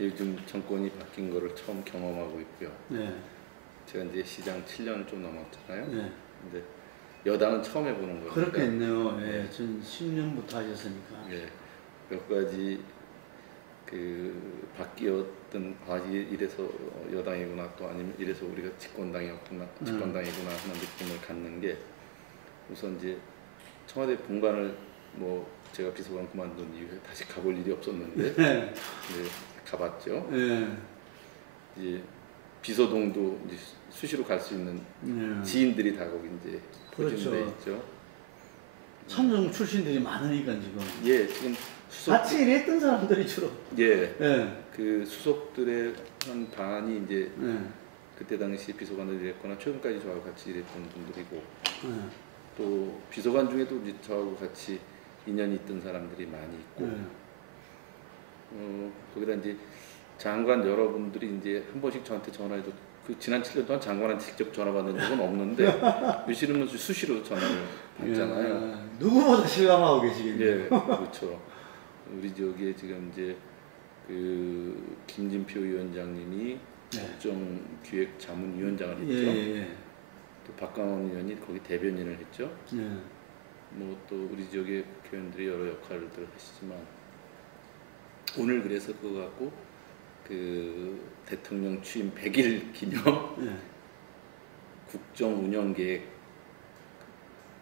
요즘 정권이 바뀐 거를 처음 경험하고 있고요. 네. 제가 이제 시장 7년 좀 넘었잖아요. 네. 근데 여당은 처음 해보는 거니까. 그렇겠네요. 예, 전 10년부터 하셨으니까. 예, 몇 가지 바뀌었던 이래서 여당이구나 또 아니면 이래서 우리가 집권당이구나 하는 느낌을 갖는 게 우선 이제 청와대 본관을 뭐 제가 비서관 그만둔 이후에 다시 가볼 일이 없었는데 네. 가봤죠. 네. 이제 비서동도 이제 수시로 갈 수 있는 지인들이 다 거기 이제 포진돼 그렇죠. 있죠. 참정 출신들이 많으니까 지금. 예, 지금 같이 일했던 사람들이 주로. 예, 예. 그 수석들의 한 반이 이제 예. 그때 당시 비서관을 일했거나 최근까지 저하고 같이 일했던 분들이고 예. 또 비서관 중에도 이제 저하고 같이 인연이 있던 사람들이 많이 있고 거기다 이제 장관 여러분들이 이제 한 번씩 저한테 전화해도 그 지난 7년 동안 장관한테 직접 전화 받는 적은 없는데 요즘은 수시로 전화를 받잖아요. 예. 누구보다 실감하고 계시겠네요. 예, 그렇죠. 우리 지역에 지금 이제 그 김진표 위원장님이 국정기획자문위원장을 했죠. 또 박강원 의원이 거기 대변인을 했죠. 뭐 또 우리 지역의 국회의원들이 여러 역할들을 하시지만 오늘 그래서 그거 갖고 그 대통령 취임 100일 기념 국정 운영 계획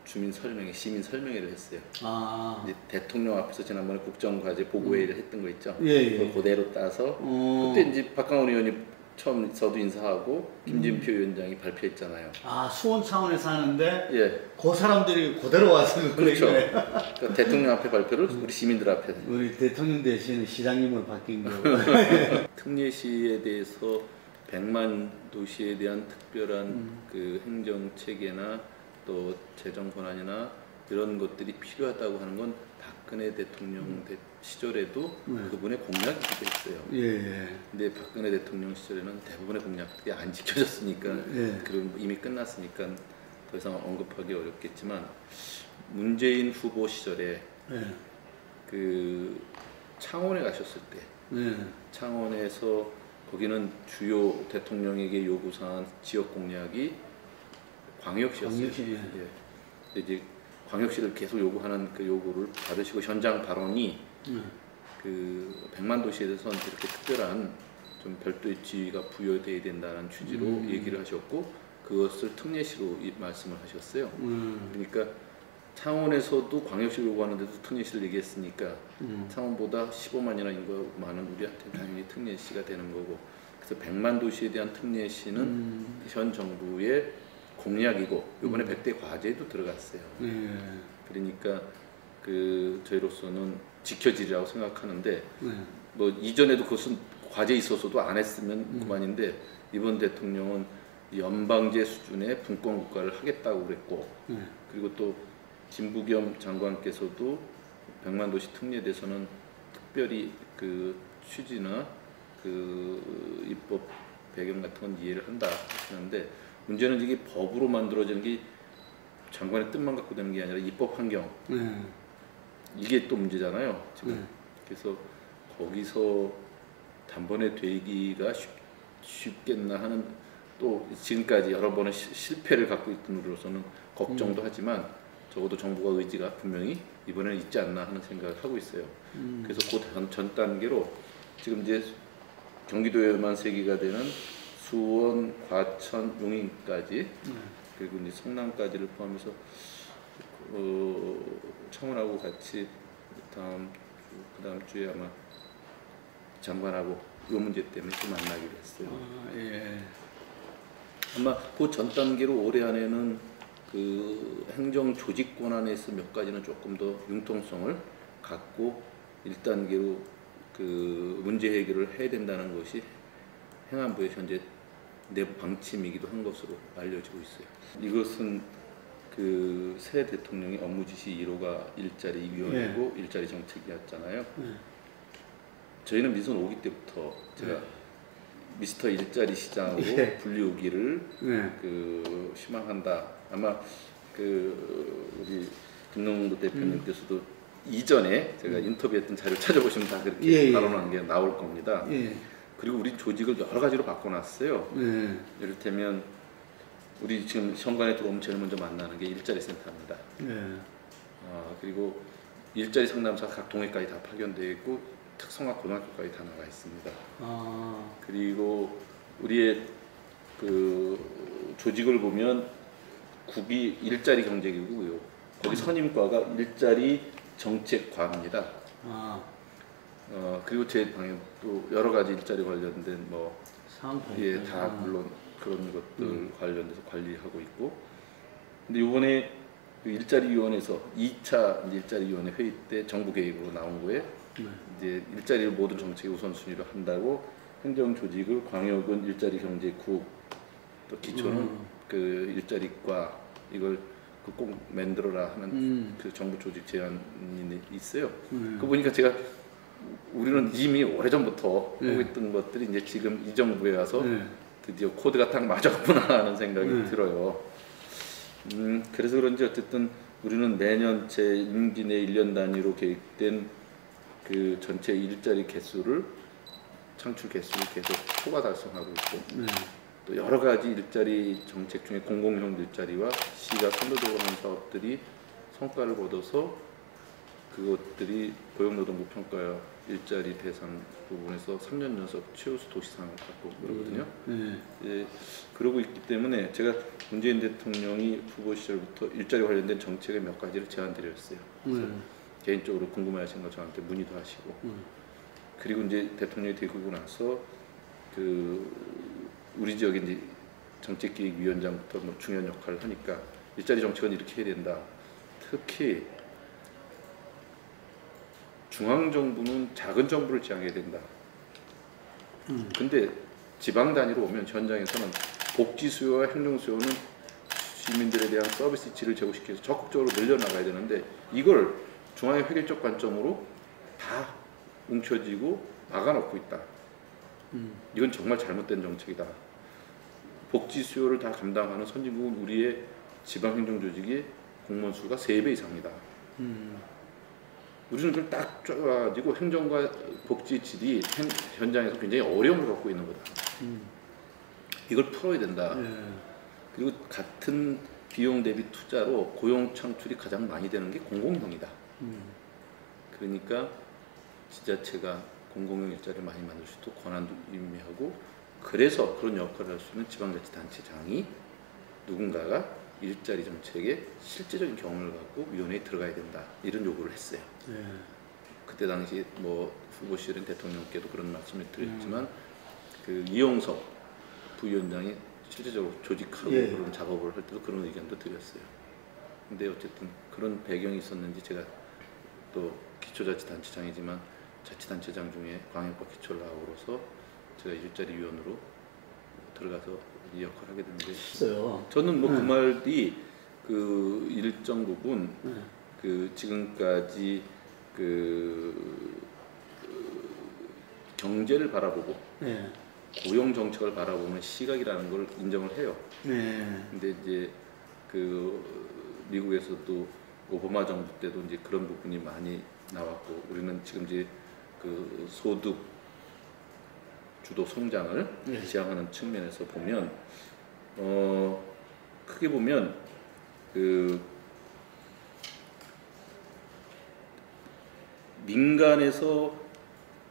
주민 설명회, 시민 설명회를 했어요. 아. 이제 대통령 앞에서 지난번에 국정과제 보고회의를 했던 거 있죠. 그걸 그대로 따서 그때 이제 박강원 의원이 처음 저도 인사하고 김진표 위원장이 발표했잖아요. 아, 수원 차원에서 하는데 예. 그 사람들이 그대로 와서 그렇죠. 그러니까 대통령 앞에 발표를 우리 시민들 앞에. 우리 대통령 대신 시장님을 바뀐 거. 특례시에 대해서 100만 도시에 대한 특별한 그 행정 체계나 또 재정 권한이나 이런 것들이 필요하다고 하는 건 박근혜 대통령 시절에도 그분의 공약이기도 했어요. 근데 박근혜 대통령 시절에는 대부분의 공약들이 안 지켜졌으니까 그럼 이미 끝났으니까 더 이상 언급하기 어렵겠지만 문재인 후보 시절에 그 창원에 가셨을 때 창원에서 거기는 주요 대통령에게 요구사항 지역 공약이 광역시였어요. 이제 광역시를 계속 요구하는 그 요구를 받으시고 현장 발언이 그 100만 도시에 대해서는 이렇게 특별한 좀 별도의 지위가 부여돼야 된다는 취지로 얘기를 하셨고 그것을 특례시로 말씀을 하셨어요. 그러니까 창원에서도 광역시를 요구하는데도 특례시를 얘기했으니까 창원보다 15만이나 인구가 많은 우리한테 당연히 특례시가 되는 거고 그래서 100만 도시에 대한 특례시는 현 정부의 공약이고 이번에 100대 과제도 들어갔어요. 그러니까 그 저희로서는 지켜지리라고 생각하는데 뭐 이전에도 그것은 과제 있어서도 안 했으면 그만인데 이번 대통령은 연방제 수준의 분권 국가를 하겠다고 그랬고 그리고 또 김부겸 장관께서도 100만 도시 특례에 대해서는 특별히 그 취지나 그 입법 배경 같은 건 이해를 한다 하시는데 문제는 이게 법으로 만들어지는 게 장관의 뜻만 갖고 되는 게 아니라 입법 환경 이게 또 문제잖아요 지금. 그래서 거기서 단번에 되기가 쉽겠나 하는 또 지금까지 여러 번의 실패를 갖고 있던 우리로서는 걱정도 하지만 적어도 정부가 의지가 분명히 이번에는 있지 않나 하는 생각을 하고 있어요. 그래서 그 전 단계로 지금 이제 경기도에만 3개가 되는 수원, 과천, 용인까지 그리고 이제 성남까지를 포함해서 청원하고 같이 그다음 주에 아마 장관하고 이 문제 때문에 또 만나기로 했어요. 아마 그 전 단계로 올해 안에는 그 행정 조직 권한에서 몇 가지는 조금 더 융통성을 갖고 1단계로 그 문제 해결을 해야 된다는 것이 행안부의 현재 내부 방침이기도 한 것으로 알려지고 있어요. 이것은 그 새 대통령의 업무 지시 1호가 일자리 위원회고 일자리 정책이었잖아요. 저희는 민선 5기 때부터 제가 미스터 일자리 시장으로 불리우기를 그 희망한다. 아마 그 우리 김농도 대표님께서도 이전에 제가 인터뷰했던 자료를 찾아보시면 다 그렇게 예, 예. 발언한 게 나올 겁니다. 예. 그리고 우리 조직을 여러 가지로 바꿔놨어요. 예. 이를테면 우리 지금 현관에 들어오면 제일 먼저 만나는 게 일자리 센터입니다. 예. 그리고 일자리 상담사 각 동네까지 다 파견되어 있고 특성화 고등학교까지 다 나가 있습니다. 그리고 우리의 그 조직을 보면 국이 일자리 경제기구고요. 거기 선임과가 일자리 정책과입니다. 그리고 제 방에 또 여러 가지 일자리 관련된 뭐 다 물론 그런 것들 관련돼서 관리하고 있고. 근데 이번에 그 일자리위원회에서 2차 일자리위원회 회의 때 정부 계획으로 나온 거에 이제 일자리를 모든 정책의 우선순위로 한다고 행정조직을 광역은 일자리경제국, 또 기초는 그 일자리과 이걸 꼭 만들어라 하는 그 정부 조직 제안이 있어요. 그 보니까 제가 우리는 이미 오래전부터 하고 있던 것들이 이제 지금 이 정부에 와서 드디어 코드가 딱 맞았구나 하는 생각이 들어요. 그래서 그런지 어쨌든 우리는 매년 제 임기 내 1년 단위로 계획된 그 전체 일자리 개수를 창출 개수를 계속 초과 달성하고 있고 또 여러 가지 일자리 정책 중에 공공형 일자리와 시가 선도적으로 하는 사업들이 성과를 거둬서 그것들이 고용노동부 평가 일자리 대상 부분에서 3년 연속 최우수 도시상을 받고 그러거든요. 그러고 있기 때문에 제가 문재인 대통령이 후보 시절부터 일자리 관련된 정책의 몇 가지를 제안드렸어요. 개인적으로 궁금해하신 거 저한테 문의도 하시고. 그리고 이제 대통령이 되고 나서 그 우리 지역에 이제 정책기획위원장부터 뭐 중요한 역할을 하니까 일자리 정책은 이렇게 해야 된다. 특히 중앙정부는 작은 정부를 지향해야 된다. 근데 지방 단위로 오면 현장에서는 복지 수요와 행정 수요는 시민들에 대한 서비스 질을 제고시켜서 적극적으로 늘려나가야 되는데 이걸 중앙의 획일적 관점으로 다 뭉쳐지고 막아놓고 있다. 이건 정말 잘못된 정책이다. 복지 수요를 다 감당하는 선진국은 우리의 지방행정조직의 공무원 수가 3배 이상이다. 우리는 그걸 딱 쪼가지고 행정과 복지 질이 현장에서 굉장히 어려움을 겪고 있는 거다. 이걸 풀어야 된다. 그리고 같은 비용 대비 투자로 고용 창출이 가장 많이 되는 게 공공형이다. 그러니까 지자체가 공공형 일자리를 많이 만들 수 있도록 권한도 임의하고 그래서 그런 역할을 할 수 있는 지방자치단체장이 누군가가 일자리 정책에 실제적인 경험을 갖고 위원회에 들어가야 된다. 이런 요구를 했어요. 그때 당시 뭐 후보 시절인 대통령께도 그런 말씀을 드렸지만 그 이용석 부위원장이 실제적으로 조직하고 그런 작업을 할 때도 그런 의견도 드렸어요. 근데 어쨌든 그런 배경이 있었는지 제가 또 기초자치단체장이지만 자치단체장 중에 광역과 기초를 나오고서 제가 일자리위원으로 들어가서 이 역할을 하게 됐는데 저는 뭐 그 말이 그 일정 부분 그 지금까지 그 경제를 바라보고 고용 정책을 바라보는 시각이라는 걸 인정을 해요. 근데 이제 그 미국에서도 오바마 정부 때도 이제 그런 부분이 많이 나왔고 우리는 지금 이제 그 소득 주도 성장을 지향하는 측면에서 보면 크게 보면 그 민간에서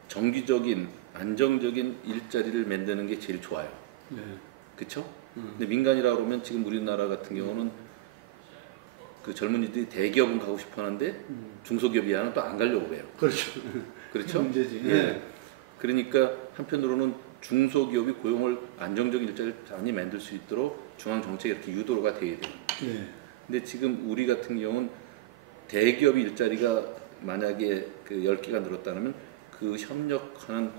정기적인 안정적인 일자리를 만드는 게 제일 좋아요. 그렇죠? 근데 민간이라 그러면 지금 우리나라 같은 경우는 그 젊은이들이 대기업은 가고 싶어하는데 중소기업 이하는 또 안 가려고 해요. 그렇죠. 그렇죠? 문제지. 그러니까 한편으로는 중소기업이 고용을 안정적인 일자리를 많이 만들 수 있도록 중앙 정책이 이렇게 유도가 돼야 돼요. 근데 지금 우리 같은 경우는 대기업의 일자리가 만약에 그 10개가 늘었다면 그 협력하는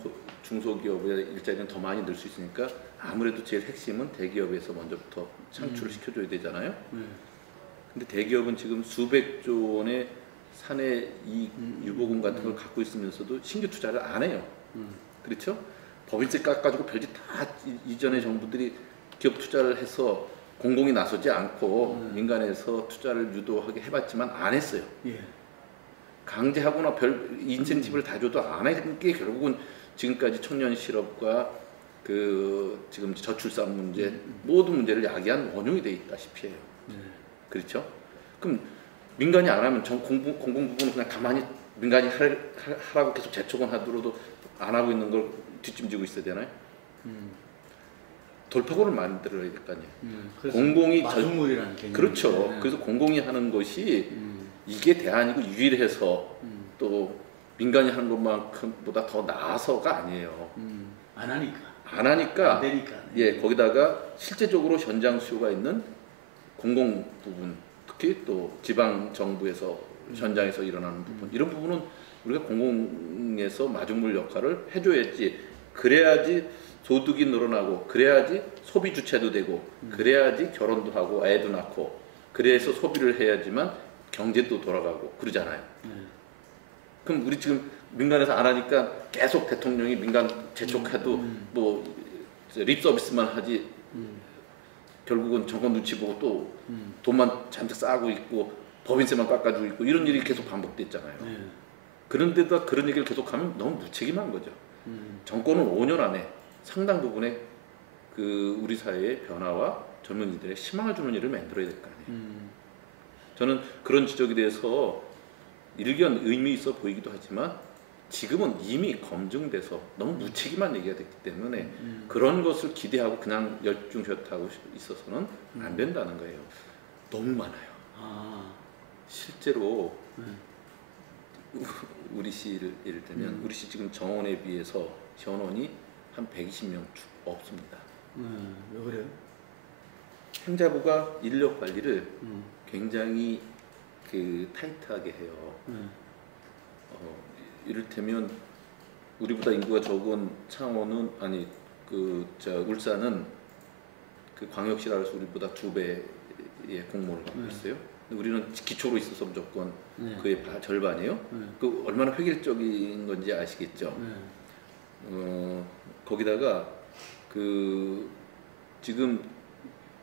중소기업의 일자리는 더 많이 늘 수 있으니까 아무래도 제일 핵심은 대기업에서 먼저부터 창출을 시켜줘야 되잖아요. 근데 대기업은 지금 수백조 원의 사내 이익 유보금 같은 걸 갖고 있으면서도 신규 투자를 안 해요. 그렇죠? 법인세 깎아주고 별짓 다 이전의 정부들이 기업 투자를 해서 공공이 나서지 않고 민간에서 투자를 유도하게 해봤지만 안 했어요. 강제하거나 별 인센티브를 다 줘도 안 하는 게 결국은 지금까지 청년 실업과 그 지금 저출산 문제 모든 문제를 야기한 원흉이 돼 있다시피 해요. 그렇죠? 그럼 민간이 안 하면 공공 부분은 그냥 가만히 민간이 하라고 계속 재촉은 하더라도 안 하고 있는 걸 뒷짐지고 있어야 되나요? 돌파구를 만들어야 될 거 아니에요. 공공이 마중물이라는 개념. 그렇죠. 그래서 공공이 하는 것이 이게 대안이고 유일해서 또 민간이 하는 것만큼보다 더 나아서가 아니에요. 안 하니까. 안 하니까 안 되니까. 예, 거기다가 실제적으로 현장 수요가 있는 공공 부분, 특히 또 지방 정부에서 현장에서 일어나는 부분, 이런 부분은 우리가 공공에서 마중물 역할을 해줘야지. 그래야지 소득이 늘어나고, 그래야지 소비 주체도 되고, 그래야지 결혼도 하고 애도 낳고, 그래서 소비를 해야지만 경제도 돌아가고 그러잖아요. 그럼 우리 지금 민간에서 안 하니까 계속 대통령이 민간 재촉해도 뭐 립 서비스만 하지 결국은 정권 눈치 보고 또 돈만 잔뜩 싸고 있고 법인세만 깎아주고 있고 이런 일이 계속 반복됐잖아요. 그런데도 그런 얘기를 계속하면 너무 무책임한 거죠. 정권은 5년 안에 상당 부분의 그 우리 사회의 변화와 젊은이들의 희망을 주는 일을 만들어야 될 거 아니에요. 저는 그런 지적에 대해서 일견 의미 있어 보이기도 하지만 지금은 이미 검증돼서 너무 무책임한 얘기가 됐기 때문에 그런 것을 기대하고 그냥 열중쇼하고 있어서는 안 된다는 거예요. 너무 많아요. 실제로 우리 시를 예를 들면 우리 시 지금 정원에 비해서 현원이 한 120명 없습니다. 왜 그래요? 행자부가 인력 관리를 굉장히 그 타이트하게 해요. 이를테면 우리보다 인구가 적은 창원은 아니 울산은 그 광역시라 해서 우리보다 2배의 공무원을 갖고 있어요. 근데 우리는 기초로 있어서 무조건 그의 절반이에요. 그 얼마나 획일적인 건지 아시겠죠? 거기다가 그 지금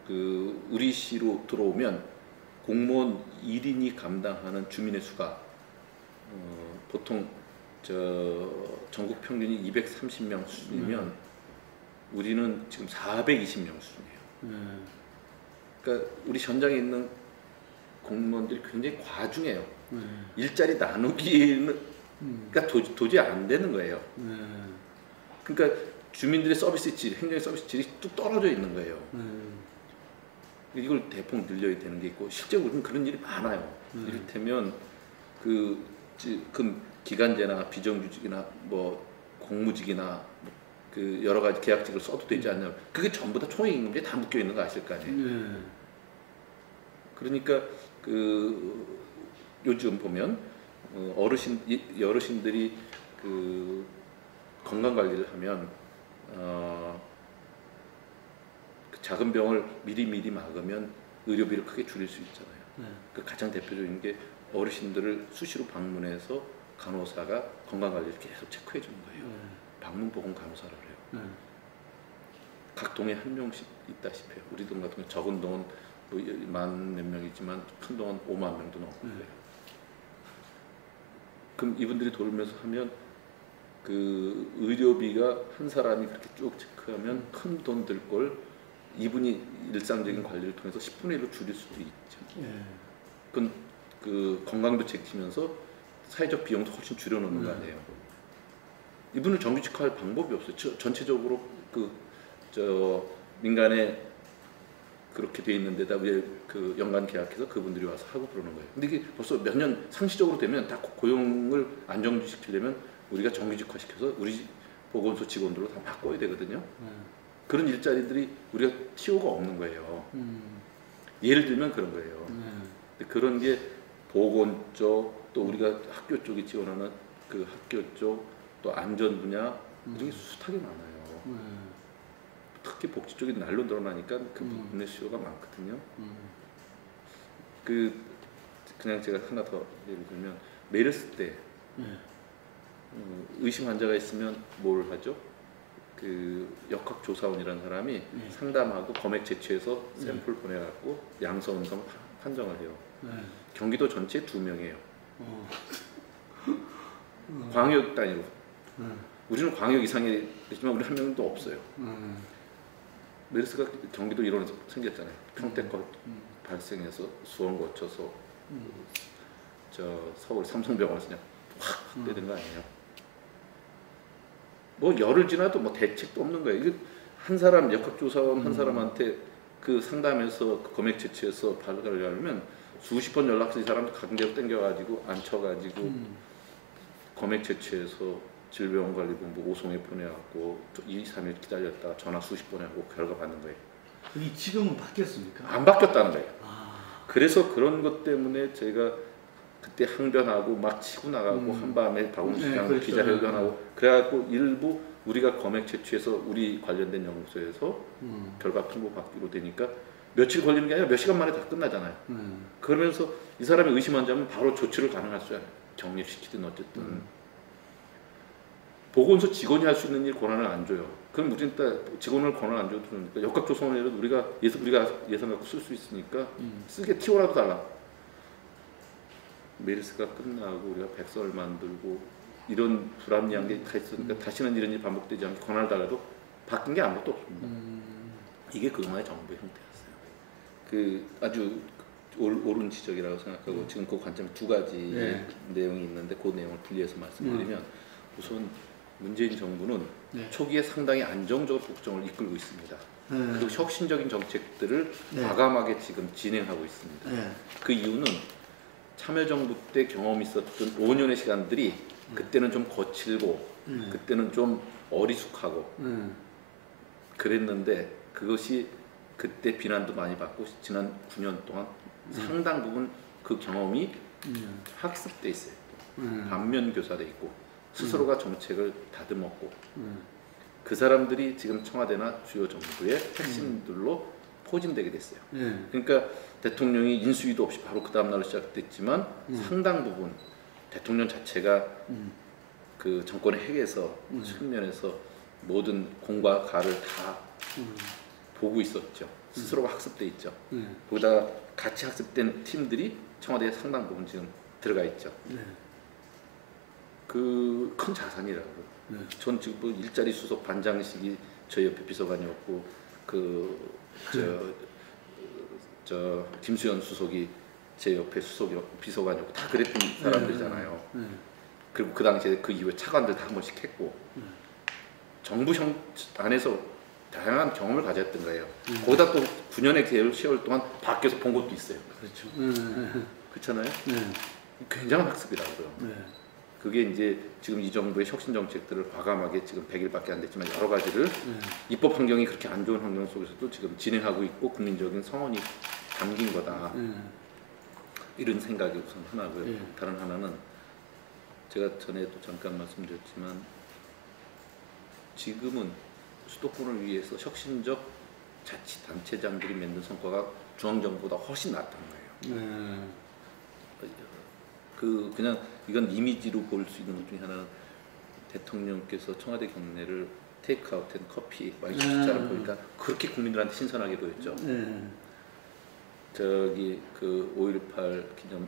그 우리 시로 들어오면 공무원 1인이 감당하는 주민의 수가 보통 전국 평균이 230명 수준이면 우리는 지금 420명 수준이에요. 그러니까 우리 현장에 있는 공무원들이 굉장히 과중해요. 일자리 나누기는 그러니까 도저히 안 되는 거예요. 그러니까 주민들의 서비스 질, 행정의 서비스 질이 뚝 떨어져 있는 거예요. 이걸 대폭 늘려야 되는 게 있고 실제로 우리는 그런 일이 많아요. 이를테면 그 기간제나 비정규직이나 뭐 공무직이나 그 여러 가지 계약직을 써도 되지 않냐. 그게 전부 다 총액임금제에 다 묶여 있는 거 아실 거 아니에요. 그러니까 그 요즘 보면 어르신들이 그 건강 관리를 하면 그 작은 병을 미리 막으면 의료비를 크게 줄일 수 있잖아요. 그 가장 대표적인 게 어르신들을 수시로 방문해서 간호사가 건강 관리를 계속 체크해 주는 거예요. 방문보건 간호사라 그래요. 각 동에 한 명씩 있다시피 해요. 우리 동 같은 경우 적은 동은 뭐 10,000몇 명이지만 큰 동은 5만 명도 넘고 그래요. 그럼 이분들이 돌면서 하면 그 의료비가 한 사람이 그렇게 쭉 체크하면 큰 돈 들 걸 이분이 일상적인 관리를 통해서 10분의 1로 줄일 수도 있죠. 그건 그 건강도 지키면서 사회적 비용도 훨씬 줄여놓는 거 아니에요. 이분을 정규직화할 방법이 없어요. 전체적으로 민간에 그렇게 돼 있는 데다 그 연간 계약해서 그분들이 와서 하고 그러는 거예요. 근데 이게 벌써 몇 년 상시적으로 되면 다 고용을 안정시키려면 우리가 정규직화 시켜서 우리 보건소 직원들로 다 바꿔야 되거든요. 그런 일자리들이 우리가 TO가 없는 거예요. 예를 들면 그런 거예요. 근데 그런 게 보건 쪽, 또 우리가 학교 쪽에 지원하는 그 학교 쪽, 또 안전 분야 이런 게 숱하게 많아요. 특히 복지 쪽이 날로 늘어나니까 그 부분의 수요가 많거든요. 그냥 제가 하나 더 예를 들면 메르스 때 의심 환자가 있으면 뭘 하죠? 그 역학조사원이라는 사람이 상담하고 검액 제취해서 샘플 보내갖고 양성 음성 판정을 해요. 경기도 전체에 2명이에요. 광역 단위로. 우리는 광역 이상이 있지만 우리 한 명도 없어요. 메르스가 경기도 일원에서 생겼잖아요. 평택과 발생해서 수원 거쳐서 저 서울 삼성병원에서 그냥 확 확대된 거 아니에요. 뭐 열흘 지나도 뭐 대책도 없는 거예요. 이게 한 사람 역학조사원 한 사람한테 그 상담해서 그 검역 채취해서 발각을 하려면 수십 번 연락해서 이 사람 강제로 땡겨가지고 앉혀가지고 검역 채취해서 질병관리본부 오송에 보내갖고 2, 3일 기다렸다가 전화 수십 번 하고 결과 받는 거예요. 이 지금은 바뀌었습니까? 안 바뀌었다는 거예요. 아, 그래서 그런 것 때문에 제가 그때 항변하고 막 치고 나가고 한밤에 박원순시장 그렇죠. 기자회견하고 그래갖고 일부 우리가 검역 채취해서 우리 관련된 연구소에서 결과 통보받기로 되니까 며칠 걸리는 게 아니라 몇 시간 만에 다 끝나잖아요. 그러면서 이 사람이 의심한 점은 바로 조치를 가능할 수 있어요. 격리시키든 어쨌든. 보건소 직원이 할 수 있는 일 권한을 안 줘요. 그럼 우리는 딱 직원을 권한 안 줘도 되니까 역학조선이라도 우리가 예산 갖고 쓸 수 있으니까 쓰게 튀어라도 달라. 메르스가 끝나고 우리가 백서를 만들고 이런 불합리한 게 다 있으니까 다시는 이런 일이 반복되지 않게 권한을 달라도 바뀐 게 아무것도 없습니다. 이게 그동안의 정부의 형태였어요. 그 아주 옳은 지적이라고 생각하고 지금 그 관점 두 가지 내용이 있는데 그 내용을 분리해서 말씀드리면 우선 문재인 정부는 초기에 상당히 안정적으로 국정을 이끌고 있습니다. 그리고 혁신적인 정책들을 과감하게 지금 진행하고 있습니다. 그 이유는 참여정부 때 경험이 있었던 5년의 시간들이 그때는 좀 거칠고 그때는 좀 어리숙하고 그랬는데 그것이 그때 비난도 많이 받고 지난 9년 동안 상당 부분 그 경험이 학습돼 있어요. 반면 교사돼 있고 스스로가 정책을 다듬었고 그 사람들이 지금 청와대나 주요 정부의 핵심들로 포진되게 됐어요. 그러니까 대통령이 인수위도 없이 바로 그 다음 날로 시작됐지만 상당 부분 대통령 자체가 그 정권의 핵에서 측면에서 모든 공과 가를 다 보고 있었죠. 스스로가 학습돼 있죠. 거기다가 같이 학습된 팀들이 청와대에 상당 부분 지금 들어가 있죠. 그 큰 자산이라고. 전 지금 뭐 일자리 수석 반장식이 저희 옆에 비서관이었고 저 김수현 수석이 제 옆에 비서관이었고 다 그랬던 사람들이잖아요. 그리고 그 당시에 그 이후에 차관들 다 한 번씩 했고 정부 안에서 다양한 경험을 가졌던 거예요. 거기다 또 9년의 세월 동안 밖에서 본 것도 있어요. 그렇죠. 그렇잖아요. 굉장한 학습이라고요. 그게 이제 지금 이 정부의 혁신 정책들을 과감하게 지금 100일밖에 안 됐지만 여러 가지를 입법 환경이 그렇게 안 좋은 환경 속에서도 지금 진행하고 있고 국민적인 성원이 담긴 거다. 이런 생각이 우선 하나고요. 다른 하나는 제가 전에도 잠깐 말씀드렸지만 지금은 수도권을 위해서 혁신적 자치단체장들이 맺는 성과가 중앙정부보다 훨씬 낫다는 거예요. 그냥 이건 이미지로 볼 수 있는 것 중에 하나는 대통령께서 청와대 경내를 테이크아웃한 커피 많이 시켰잖아요. 보니까 그렇게 국민들한테 신선하게 보였죠. 저기 그 5.18 기념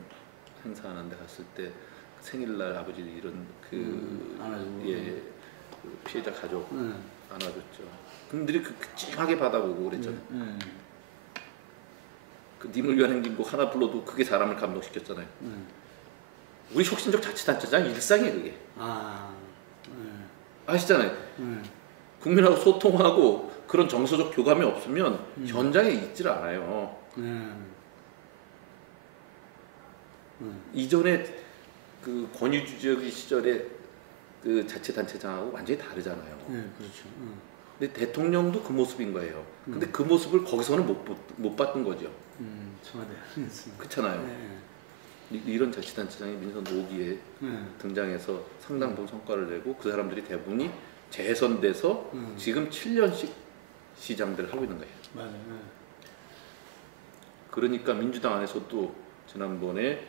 행사하는데 갔을 때 생일날 아버지 이런 그 피해자 가족 안아줬죠. 국민들이 그 찡하게 받아보고 그랬잖아요. 그 님을 위한 행진곡 하나 불러도 그게 사람을 감동시켰잖아요. 우리 혁신적 자치단체장 일상이에요 그게. 아시잖아요. 국민하고 소통하고 그런 정서적 교감이 없으면 현장에 있질 않아요. 이전에 그 권위주의 시절에 그 자치단체장하고 완전히 다르잖아요. 그렇죠. 근데 대통령도 그 모습인 거예요. 근데 그 모습을 거기서는 못 봤던 거죠. 청와대. 그렇잖아요. 이런 자치단체장이 민선 5기에 등장해서 상당 부분 성과를 내고 그 사람들이 대부분이 재선돼서 지금 7년씩 시장들을 하고 있는 거예요. 맞아요. 그러니까 민주당 안에서도 지난번에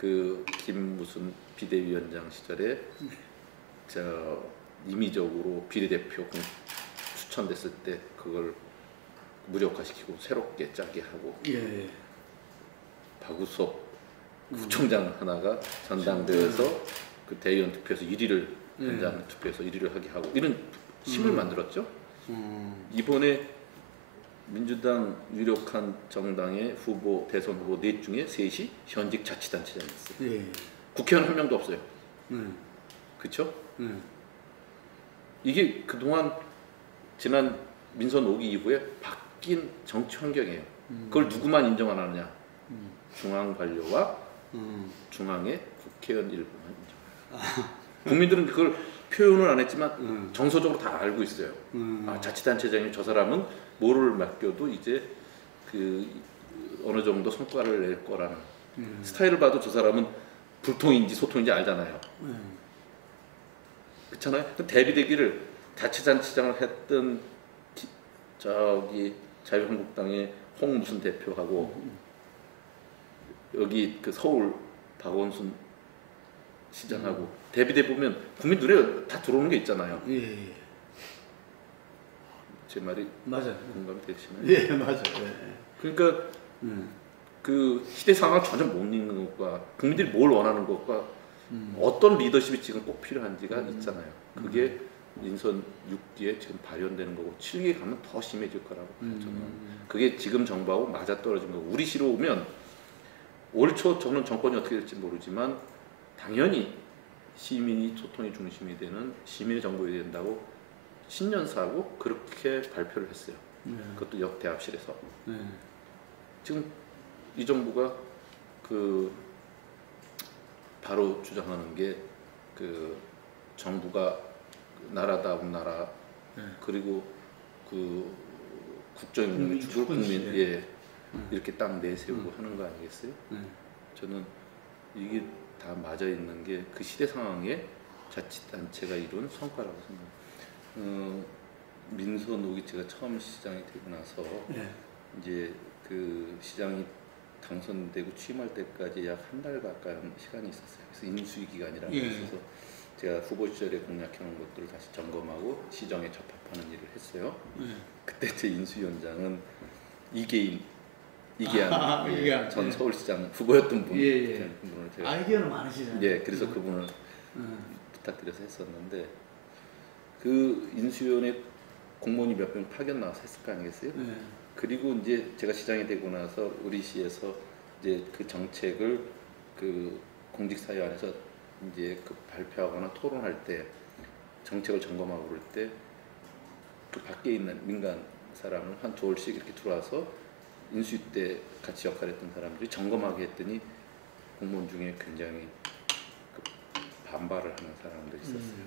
그 김무슨 비대위원장 시절에 저 임의적으로 비례대표 추천됐을 때 그걸 무력화시키고 새롭게 짜게 하고 박우석 구청장 하나가 전당대회에서 그 대의원 투표에서 1위를 현장 투표에서 1위를 하게 하고 이런 힘을 만들었죠. 이번에 민주당 유력한 정당의 후보 대선 후보 넷 중에 셋이 현직 자치단체장이었어요. 예. 국회의원 한 명도 없어요. 그렇죠? 이게 그동안 지난 민선 5기 이후에 바뀐 정치 환경이에요. 그걸 누구만 인정 안 하느냐? 중앙 관료와 중앙의 국회의원 일부만 인정해요. 국민들은 그걸 표현을 안 했지만 정서적으로 다 알고 있어요. 아, 자치단체장이 저 사람은 뭐를 맡겨도 이제 그 어느 정도 성과를 낼 거라는 스타일을 봐도 저 사람은 불통인지 소통인지 알잖아요. 그렇잖아요. 대비되기를 자치단체장을 했던 저기 자유한국당의 홍 무슨 대표하고 여기 그 서울 박원순 시장하고 대비돼 보면 국민 눈에 다 들어오는 게 있잖아요. 예. 제 말이 맞아요. 공감이 되시나요? 예, 맞아요. 예. 그러니까 그 시대 상황을 전혀 못 읽는 것과 국민들이 뭘 원하는 것과 어떤 리더십이 지금 꼭 필요한지가 있잖아요. 그게 인선 6기에 지금 발현되는 거고 7기에 가면 더 심해질 거라고 저는. 그게 지금 정부하고 맞아떨어진 거고 우리 시로 오면 올 초 저는 정권이 어떻게 될지 모르지만 당연히 시민이 소통의 중심이 되는 시민의 정부가 된다고 신년사하고 그렇게 발표를 했어요. 그것도 역대합실에서. 지금 이 정부가 그 바로 주장하는 게 그 정부가 나라다운 나라 그리고 그 국정의 운영의 주를 국민 이렇게 딱 내세우고 하는 거 아니겠어요? 저는 이게 다 맞아 있는 게 그 시대 상황에 자치단체가 이룬 성과라고 생각해요. 민선 5기 제가 처음 시장이 되고 나서 이제 그 시장이 당선되고 취임할 때까지 약 한 달 가까이 시간이 있었어요. 그래서 인수위 기간이라는 게 있어서 제가 후보 시절에 공약해놓은 것들을 다시 점검하고 시정에 접합하는 일을 했어요. 그때 제 인수위원장은 이계한 전 서울시장 후보였던 분, 그분을 제가 아이디어는 많으시잖아요. 예, 그래서 그분을 부탁드려서 했었는데 그 인수위원회 공무원이 몇 명 파견 나와서 했을 거 아니겠어요? 그리고 이제 제가 시장이 되고 나서 우리 시에서 이제 그 정책을 그 공직사회 안에서 이제 그 발표하거나 토론할 때 정책을 점검하고 그럴 때 그 밖에 있는 민간 사람을 한 두월씩 이렇게 들어와서 인수위 때 같이 역할했던 사람들이 점검하게 했더니 공무원 중에 굉장히 그 반발을 하는 사람들이 있었어요.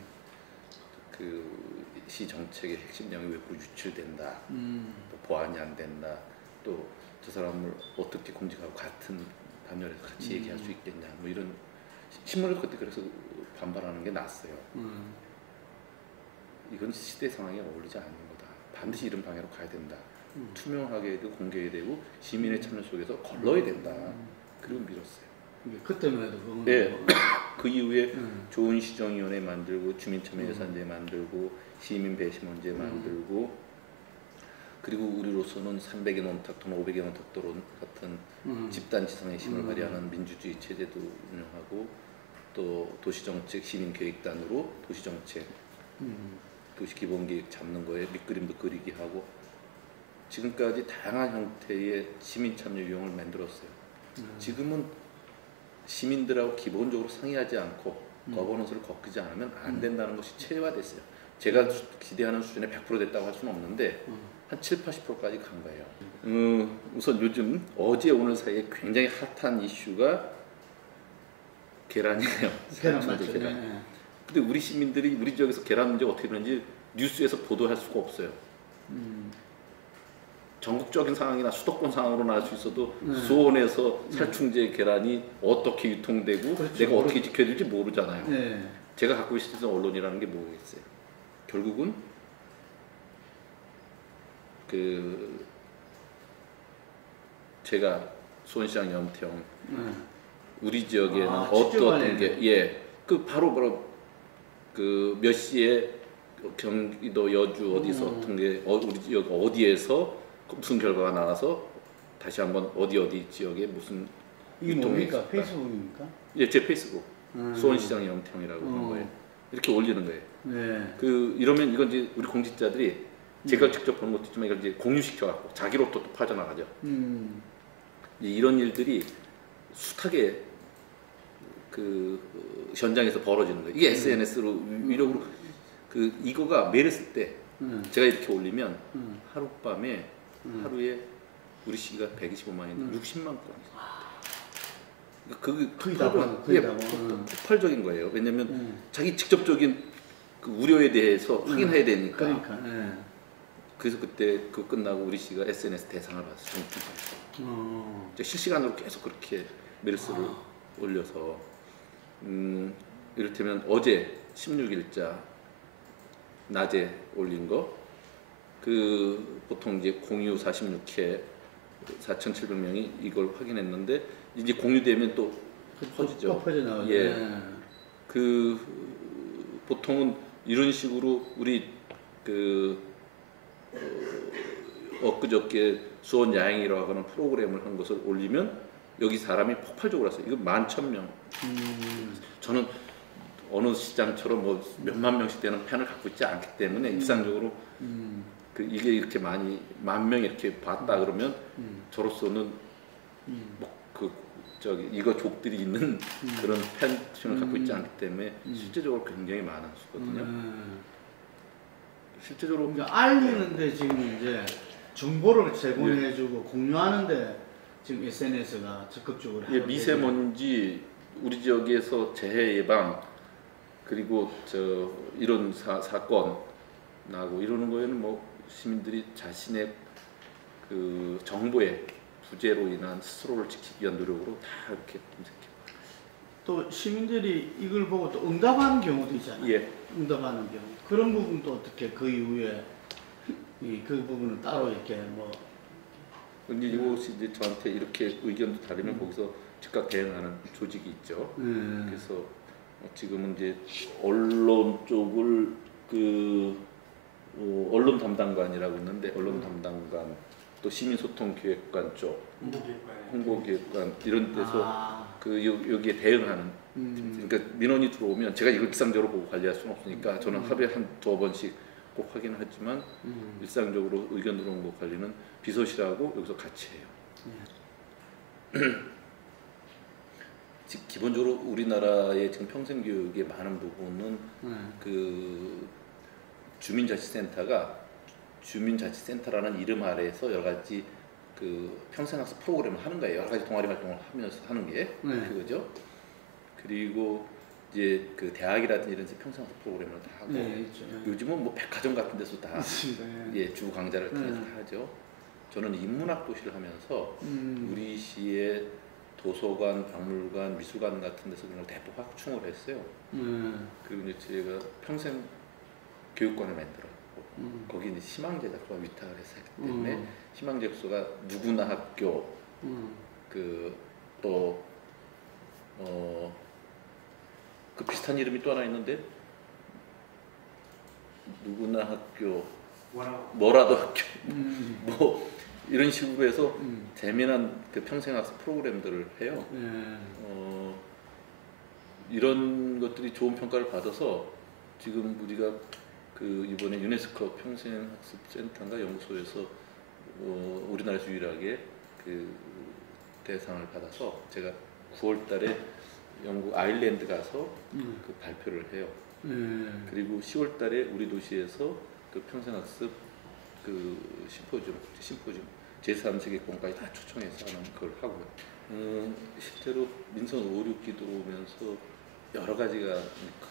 그 시 정책의 핵심 내용이 외부로 유출된다. 또 보완이 안 된다. 또 저 사람을 어떻게 공직하고 같은 단열에서 같이 얘기할 수 있겠냐. 뭐 이런 신문을 그때 그래서 반발하는 게 났어요. 이건 시대 상황에 어울리지 않는 거다. 반드시 이런 방향으로 가야 된다. 투명하게 되고 공개해야 되고 시민의 참여 속에서 걸러야 된다. 그리고 밀었어요. 그때만 해도 그건 네. 그 이후에 좋은 시정위원회 만들고 주민참여예산제 만들고 시민 배심원제 만들고 그리고 우리로서는 300의 논탁 또는 500의 논탁 토론 같은 집단지성의 힘을 발휘하는 민주주의 체제도 운영하고 또 도시정책 시민계획단으로 도시정책 도시기본계획 잡는 거에 밑그림도 그리게 하고 지금까지 다양한 형태의 시민참여 유형을 만들었어요. 지금은 시민들하고 기본적으로 상의하지 않고 거버넌스를 거치지 않으면 안 된다는 것이 체화됐어요. 제가 기대하는 수준에 100% 됐다고 할 수는 없는데 한 7, 80%까지 간 거예요. 우선 요즘 어제 오늘 사이에 굉장히 핫한 이슈가 계란이에요. 계란 살충제 맞죠. 계란. 근데 우리 시민들이 우리 지역에서 계란 문제가 어떻게 되는지 뉴스에서 보도할 수가 없어요. 전국적인 상황이나 수도권 상황으로 나올 수 있어도 수원에서 살충제 계란이 어떻게 유통되고 그렇죠. 내가 어떻게 지켜야 될지 모르잖아요. 네. 제가 갖고 있는 언론이라는 게 뭐겠어요? 결국은 그 제가 수원시장 염태영 우리 지역에는 어떤 게 그 바로 그 몇 시에 경기도 여주 어디서 어떤 게 우리 지역 어디에서 무슨 결과가 나와서 다시 한번 어디 지역에 무슨 이게 뭡니까? 페이스북입니까? 예, 제 페이스북. 수원시장 영통이라고 하는 거예요. 이렇게 올리는 거예요. 네. 이러면 이건 이제 우리 공직자들이 제가 직접 보는 것도 있지만 이걸 이제 공유시켜갖고 자기로부터 또 퍼져나가죠. 이제 이런 일들이 숱하게 현장에서 벌어지는 거예요. 이게 SNS로 위력으로 이거가 메렸을 때 제가 이렇게 올리면 하룻밤에 하루에 우리 씨가 125만 원인데 60만 건이 폭발적인 거예요. 왜냐하면 자기 직접적인 우려에 대해서 확인해야 되니까. 그러니까. 그래서 그때 끝나고 우리 씨가 SNS 대상을 받았어요. 실시간으로 계속 그렇게 메르스를 올려서 이를테면 어제 16일자 낮에 올린 거 보통 이제 공유 46회 4,700명이 이걸 확인했는데 이제 공유되면 또 퍼지죠. 퍼져나가죠. 예. 보통은 이런 식으로 우리 엊그저께 수원 야행이라고 하는 프로그램을 한 것을 올리면 여기 사람이 폭발적으로 왔어요. 이거 11,000명. 저는 어느 시장처럼 뭐 몇만 명씩 되는 팬을 갖고 있지 않기 때문에 일상적으로 이게 이렇게 많이 10,000명이 이렇게 봤다 그러면 저로서는 이거 족들이 있는 그런 팬층을 갖고 있지 않기 때문에 실제적으로 굉장히 많은 수거든요. 실제적으로 그러니까 알리는데 지금 이제 정보를 제공해주고 공유하는데 지금 SNS가 적극적으로 하고 미세먼지 우리 지역에서 재해 예방 그리고 이런 사건 나고 이러는 거에는 뭐 시민들이 자신의 정보의 부재로 인한 스스로를 지키기 위한 노력으로 다 이렇게 또 시민들이 이걸 보고 또 응답하는 경우도 있잖아요. 예. 응답하는 경우 그런 부분도 어떻게 그 이후에 그 부분은 따로 이렇게 뭐 근데 이것이 이제 저한테 이렇게 의견도 다르면 거기서 즉각 대응하는 조직이 있죠. 그래서 지금은 이제 언론 쪽을 언론 담당관이라고 있는데 언론 담당관 또 시민소통기획관 쪽 홍보기획관 이런 데서 여기에 대응하는 그러니까 민원이 들어오면 제가 이걸 일상적으로 보고 관리할 수는 없으니까 저는 하루에 한2 번씩 꼭 확인을 하지만 일상적으로 의견 들어온 거 관리는 비서실하고 여기서 같이 해요. 기본적으로 우리나라의 지금 평생교육의 많은 부분은 주민자치센터가 주민자치센터라는 이름 아래에서 여러 가지 평생학습 프로그램을 하는 거예요. 여러 가지 동아리 활동을 하면서 하는 게 그거죠. 그리고 이제 대학이라든지 이런 데서 평생학습 프로그램을 다 하고 요즘은 뭐 백화점 같은 데서 다 주 강좌를 다 하죠. 저는 인문학 도시를 하면서 우리 시의 도서관, 박물관, 미술관 같은 데서 그냥 대폭 확충을 했어요. 그리고 이제 제가 평생 교육관을 만들었고 거기 이제 희망제작소와 위탁을 해서 했기 때문에 희망제작소가 누구나 학교 비슷한 이름이 또 하나 있는데 누구나 학교 뭐라도 학교 뭐 이런 식으로 해서 재미난 평생학습 프로그램들을 해요. 이런 것들이 좋은 평가를 받아서 지금 우리가 이번에 유네스코 평생학습센터인가 연구소에서 우리나라에서 유일하게 대상을 받아서 제가 9월달에 영국 아일랜드 가서 발표를 해요. 그리고 10월달에 우리 도시에서 평생학습 심포지움 제3세계권까지 다 초청해서 하는 걸 하고요. 실제로 민선 5, 6기 들어오면서 여러 가지가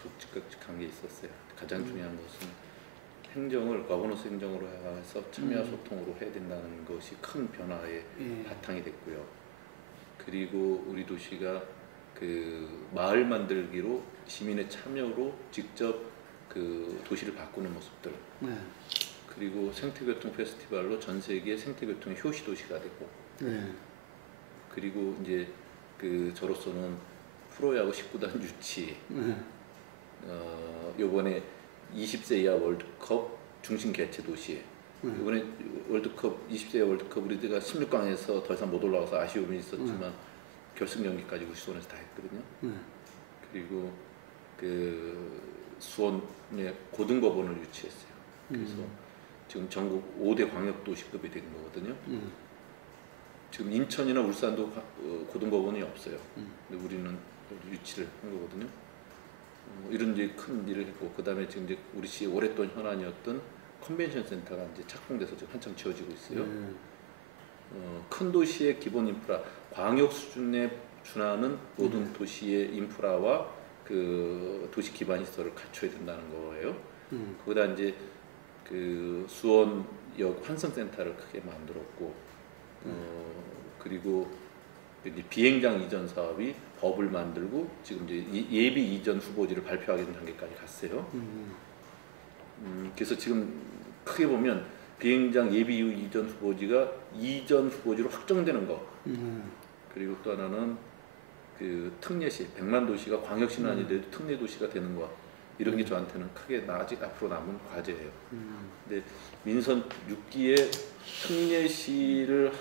굵직굵직한 게 있었어요. 가장 중요한 것은 행정을 거버넌스 행정으로 해서 참여와 소통으로 해야 된다는 것이 큰 변화의 바탕이 됐고요. 그리고 우리 도시가 마을 만들기로 시민의 참여로 직접 도시를 바꾸는 모습들. 그리고 생태교통 페스티벌로 전 세계 생태교통의 효시 도시가 되고. 그리고 이제 저로서는 프로야구 19단 유치. 요번에 20세 이하 월드컵 중심 개최 도시. 이번에 월드컵 20세 이하 월드컵 우리가 16강에서 더 이상 못 올라가서 아쉬움이 있었지만 결승 경기까지 우리 수원에서 다 했거든요. 그리고 그 수원에 고등법원을 유치했어요. 그래서 지금 전국 5대 광역도시급이 된 거거든요. 지금 인천이나 울산도 고등법원이 없어요. 근데 우리는 유치를 한 거거든요. 이런 이제 큰 일을 했고, 그 다음에 지금 이제 우리 시의 오랫동안 현안이었던 컨벤션 센터가 이제 착공돼서 지금 한창 지어지고 있어요. 큰 도시의 기본 인프라, 광역 수준에 준하는 모든 도시의 인프라와 그 도시 기반 시설을 갖춰야 된다는 거예요. 거기다 이제 그 수원역 환승센터를 크게 만들었고, 그리고 이제 비행장 이전 사업이 법을 만들고 지금 이제 예비 이전 후보지를 발표하게 된 단계까지 갔어요. 그래서 지금 크게 보면 비행장 예비 이전 후보지가 이전 후보지로 확정되는 거. 그리고 또 하나는 그 특례시, 100만 도시가 광역시는 아니더라도 특례 도시가 되는 거. 이런 게 저한테는 크게 아직 앞으로 남은 과제예요. 근데 민선 6기에 특례시를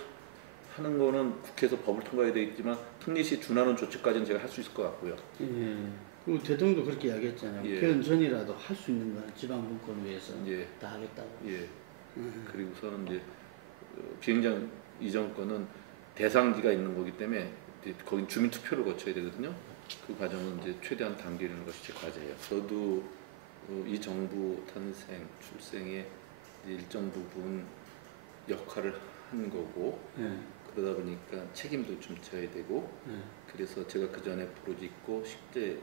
하는 거는 국회에서 법을 통과해야 되겠지만 특례시 준하는 조치까지는 제가 할 수 있을 것 같고요. 그리고 대통령도 그렇게 이야기했잖아요. 예. 개헌 전이라도 할 수 있는 건 지방 분권을 위해서 예. 다 하겠다고. 예. 그리고서는 이제 비행장 이전권은 대상지가 있는 거기 때문에 거기 주민 투표를 거쳐야 되거든요. 그 과정은 이제 최대한 당기는 것이 제 과제예요. 저도 이 정부 탄생, 출생에 일정 부분 역할을 한 거고, 그러다 보니까 책임도 좀 져야 되고, 그래서 제가 그 전에 부르짖고 실제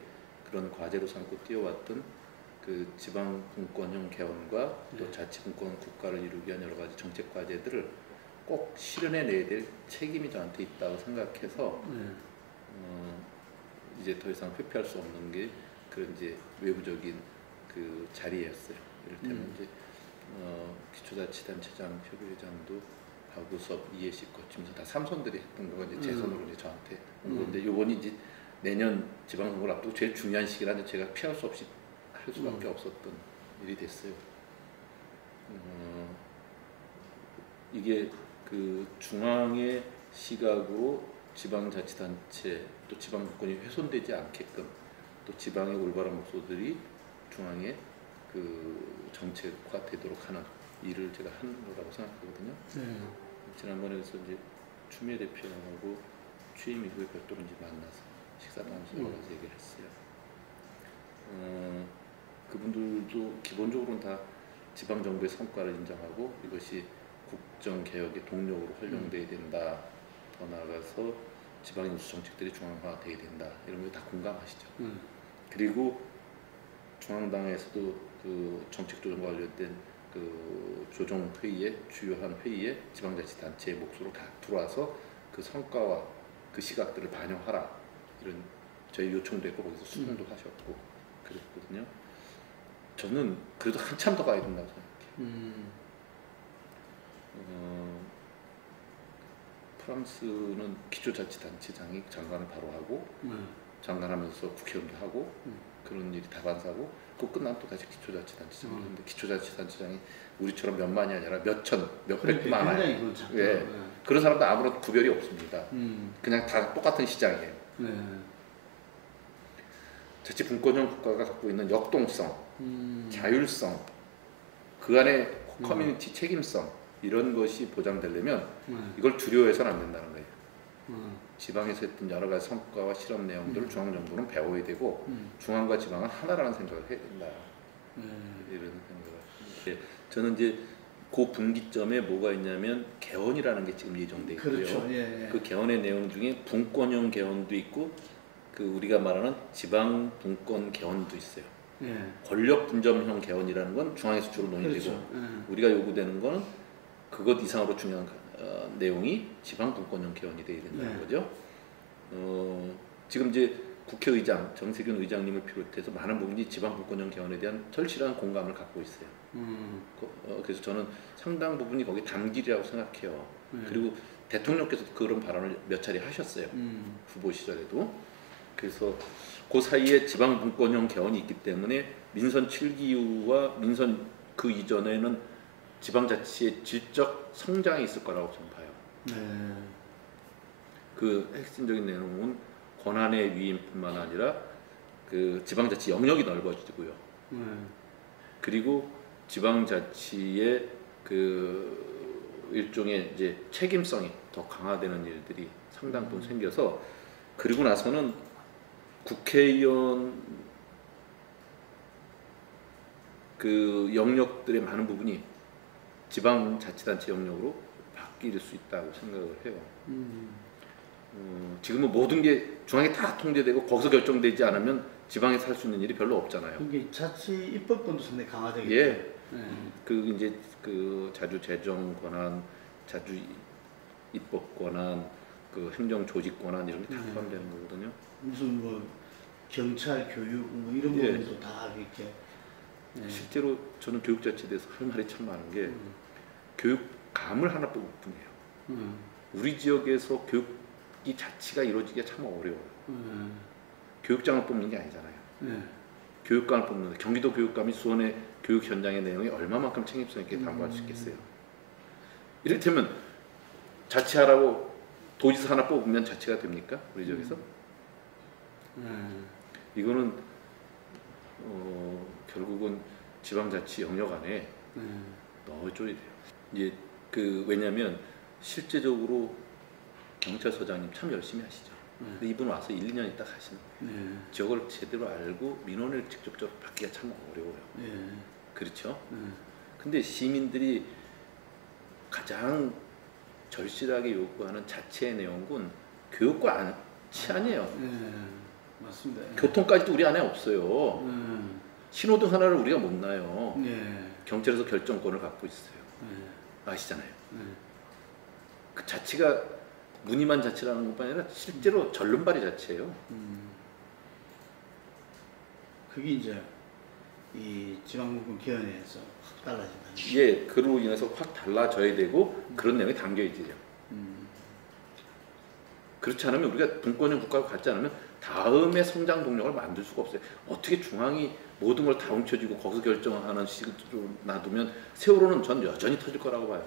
그런 과제로 삼고 뛰어왔던 그 지방 분권형 개헌과 또 자치분권 국가를 이루기 위한 여러 가지 정책 과제들을 꼭 실현해내야 될 책임이 저한테 있다고 생각해서 이제 더 이상 회피할 수 없는 게 그런 이제 외부적인 그 자리였어요. 이를테면 이제 기초자치단체장 협의회장도 박우섭, 이해식 거치면서 다 삼선들이 했던 거가 이제 제 손으로 이제 저한테 온 건데, 요번이 이제 내년 지방선거를 앞두고 제일 중요한 시기라는 제가 피할 수 없이 할 수밖에 없었던 일이 됐어요. 이게 그 중앙의 시각으로 지방자치단체 또 지방분권이 훼손되지 않게끔 또 지방의 올바른 목소들이 중앙의 그 정책화되도록 하는 일을 제가 하는 거라고 생각하거든요. 지난번에 그래서 이제 추미애 대표하고 취임 이후에 별도로 이제 만나서 식사를 하면서 여러 가지 얘기를 했어요. 그분들도 기본적으로는 다 지방 정부의 성과를 인정하고 이것이 국정 개혁의 동력으로 활용돼야 된다. 더 나아가서 지방 인수 정책들이 중앙화돼야 된다. 이런 거 다 공감하시죠. 그리고 중앙당에서도 그 정책 조정과 관련된 그 조정 회의에 주요한 회의에 지방자치단체의 목소리로 다 들어와서 그 성과와 그 시각들을 반영하라. 이런 저희 요청도 했고 거기서 수긍도 하셨고 그랬거든요. 저는 그래도 한참 더 가야 된다고 생각해요. 프랑스는 기초자치단체장이 장관을 바로 하고 장관하면서 국회의원도 하고 그런 일이 다반사고, 그거 끝나면 또 다시 기초자치단체장이 하는데 기초자치단체장이 우리처럼 몇만이 아니라 몇천, 몇백 많아요. 예. 그런 사람도 아무런 구별이 없습니다. 그냥 다 똑같은 시장이에요. 자치분권형 국가가 갖고 있는 역동성, 자율성, 그 안에 커뮤니티 책임성, 이런 것이 보장되려면 이걸 두려워해서는 안 된다는 거예요. 지방에서 했던 여러 가지 성과와 실험 내용들을 중앙정부는 배워야 되고 중앙과 지방은 하나라는 생각을 해야 된다. 이런 생각을. 저는 이제 그 분기점에 뭐가 있냐면 개헌이라는 게 지금 예정돼 있고요. 그렇죠. 예. 그 개헌의 내용 중에 분권형 개헌도 있고 그 우리가 말하는 지방 분권 개헌도 있어요. 권력 분점형 개헌이라는 건 중앙에서 주로 논의되고, 그렇죠. 우리가 요구되는 거는 그것 이상으로 중요한 내용이 지방 분권형 개헌이 되어야 된다는 거죠. 지금 이제 국회의장 정세균 의장님을 비롯해서 많은 분이 지방 분권형 개헌에 대한 절실한 공감을 갖고 있어요. 그래서 저는 상당 부분이 거기 담길이라고 생각해요. 그리고 대통령께서도 그런 발언을 몇 차례 하셨어요. 후보 시절에도. 그래서 그 사이에 지방 분권형 개헌이 있기 때문에 민선 7기 이후와 민선 그 이전에는 지방자치의 질적 성장이 있을 거라고 저는 봐요. 그 핵심적인 내용은 권한의 위임뿐만 아니라 그 지방자치 영역이 넓어지고요. 그리고 지방자치의 그 일종의 이제 책임성이 더 강화되는 일들이 상당 부분 생겨서 그리고 나서는 국회의원 그 영역들의 많은 부분이 지방자치단체 영역으로 바뀔 수 있다고 생각을 해요. 지금은 모든 게 중앙에 다 통제되고 거기서 결정되지 않으면 지방에서 할 수 있는 일이 별로 없잖아요. 이게 자치 입법권도 상당히 강화되겠죠. 예. 그 이제 그 자주 재정 권한, 자주 입법 권한, 그 행정 조직 권한 이런 게 다 포함되는 거거든요. 무슨 뭐 경찰, 교육 뭐 이런 예. 부분도 다 이렇게. 실제로 저는 교육자치에 대해서 할 말이 참 많은 게 교육감을 하나 뽑을 뿐이에요. 우리 지역에서 교육이 자치가 이루어지기가 참 어려워요. 교육장을 뽑는 게 아니잖아요. 교육감을 뽑는데 경기도 교육감이 수원의 교육 현장의 내용이 얼마만큼 책임성 있게 담보할 수 있겠어요. 이를테면 자치하라고 도지사 하나 뽑으면 자치가 됩니까? 우리 지역에서? 이거는 결국은 지방자치 영역 안에 넣어줘야 돼요. 이제 그 왜냐하면 실제적으로 경찰서장님 참 열심히 하시죠. 근데 이분 와서 1, 2년 있다 가시는 거예요. 지역을 제대로 알고 민원을 직접적으로 받기가 참 어려워요. 그렇죠? 근데 시민들이 가장 절실하게 요구하는 자치의 내용은 교육과 치안이에요. 맞습니다. 교통까지도 우리 안에 없어요. 신호등 하나를 우리가 못 놔요. 경찰에서 결정권을 갖고 있어요. 아시잖아요. 그 자치가 무늬만 자치라는 것뿐 아니라 실제로 절름발이 자치예요. 그게 이제 이 지방분권 개헌에서 확 달라진다. 예, 그로 인해서 확 달라져야 되고 그런 내용이 담겨 있죠. 그렇지 않으면 우리가 분권형 국가로 가지 않으면 다음에 성장 동력을 만들 수가 없어요. 어떻게 중앙이 모든 걸 다 훔쳐쥐고 거기서 결정하는 식으로 놔두면 세월호는 전 여전히 터질 거라고 봐요.